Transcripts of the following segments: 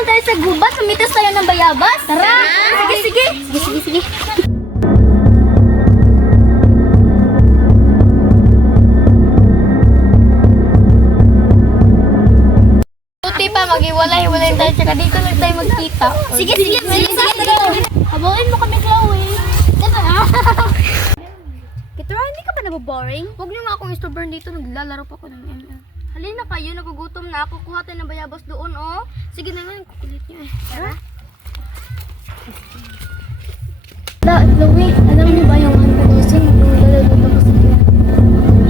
naman tayo sa gubat. Sumitas tayo ng bayabas. Tara! Sige. Tuti pa, mag-iwalay tayo. Tsaka dito lang tayo magkita. Sige. Habawin mo kami, Chloe. Kitra, hindi ka ba naboboring? Huwag niyo nga akong istorban dito. Naglalaro pa ako ng ML. Halina kayo, nagugutom na ako. Kuha tayo ng bayabas doon, oh. Sige na nga, kukulit niyo eh. Tara. Chloe, alam niyo ba yung unboxing? Naglalaro pa kasi kaya.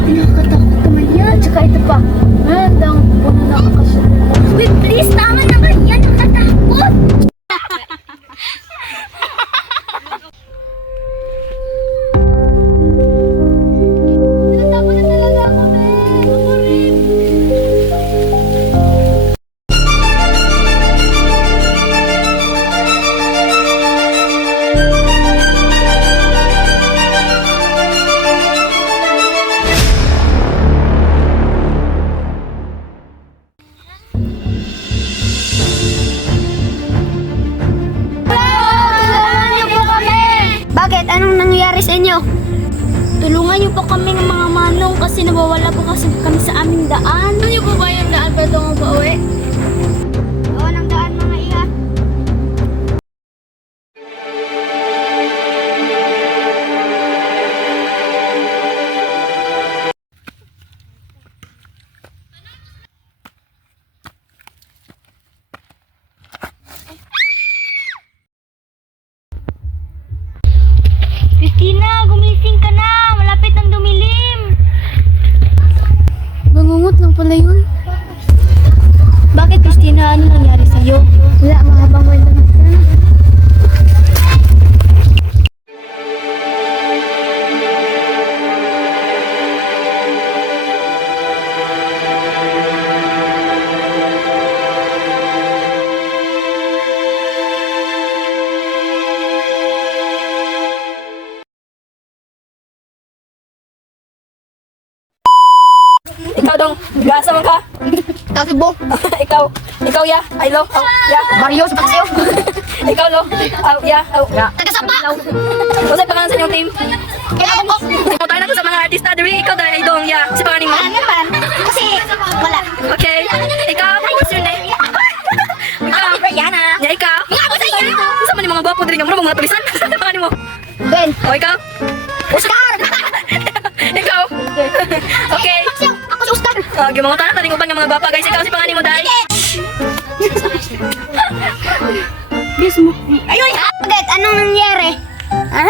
Pinakatakot naman yan. Tsaka ito pa. Mandang puno na kakasulat. Wait, please, tama naman yan. Nakatakot. Natatakot na talaga ako, Ben. Ako rin. Bakit? Anong nangyayari sa inyo? Tulungan niyo po kami ng mga manong kasi nawawala po kasi kami sa aming daan. Ano niyo po ba yung daan para doon pa uwi? Oo, ng daan mga iya. Christina, gumising ka na! Malapit ng dumilim! Bangungot lang pala yun. Bakit, Christina? Ano nangyari sa'yo? Wala, mahabang wala na. Ikaw dong, gasa man ka. Ikaw si Bo. ikaw ya, ay lo, ya. Mario, sa paksiyo. Ikaw lo, ya. Tagasapa! Kasi pangalan sa inyong team. Kailangan ko. Punta na ko sa mga artista diri, ikaw dahil ay dong, ya. Kasi pangalan mo. Naman. Kasi, wala. Okay, ikaw, what's your name? Ako, Brianna. Ya, ikaw. Nga ako sa iyo. Sa man yung mga gwapo diri nga mga tulisan. Sa pangalan mo. Ben. O ikaw. Oscar! Ikaw. Okay. Ako si Oscar. Gimangutan na taning uban nga mga gwapa guys. Ikaw si pangalan mo dahil. Bis mo. Ayun! Bakit? Anong nangyari? Ha?